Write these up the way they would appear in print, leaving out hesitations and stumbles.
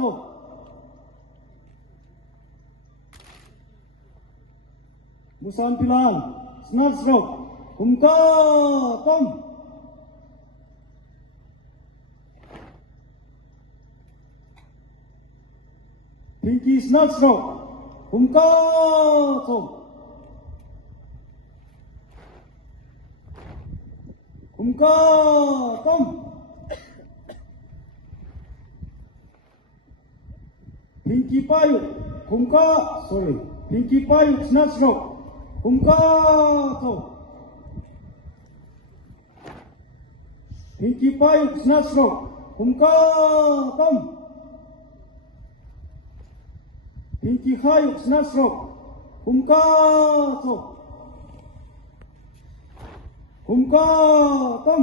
Zo. Musan Pilang. Snap stroke. Kumka. Tom. Pinky snap stroke. Kumka. Tom. Kumka. Tom. Pinky payu. Kumka. Sorry. Pinky payu snap stroke. Kumka. Tom. Pinky payu snap stroke. Kumka. Tom. Pinky payu snap stroke. Kumka. Tom. Kumka. Tom.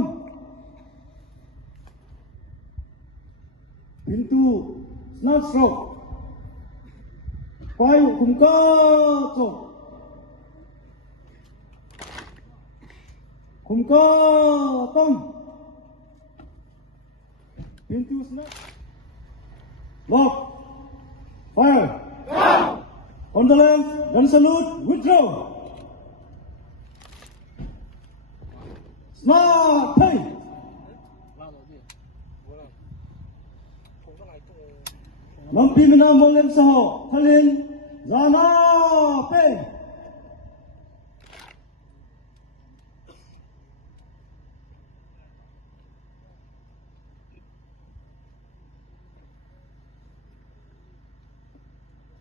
Pintu snap stroke. Payu kumka. Tom. Kumka. Tom. Pintu snap. Lock. Fire. On the left, gun salute, withdraw. Snap, hey. Mampimina Molem Saho, Halin, Zana, hey.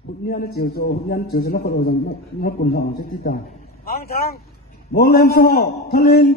Hụt nhiên nó chiều chỗ, hụt nhiên chiều cho nó có đồ rằng nó cùng họ sẽ tích tà. Thang. Molem Saho, Halin,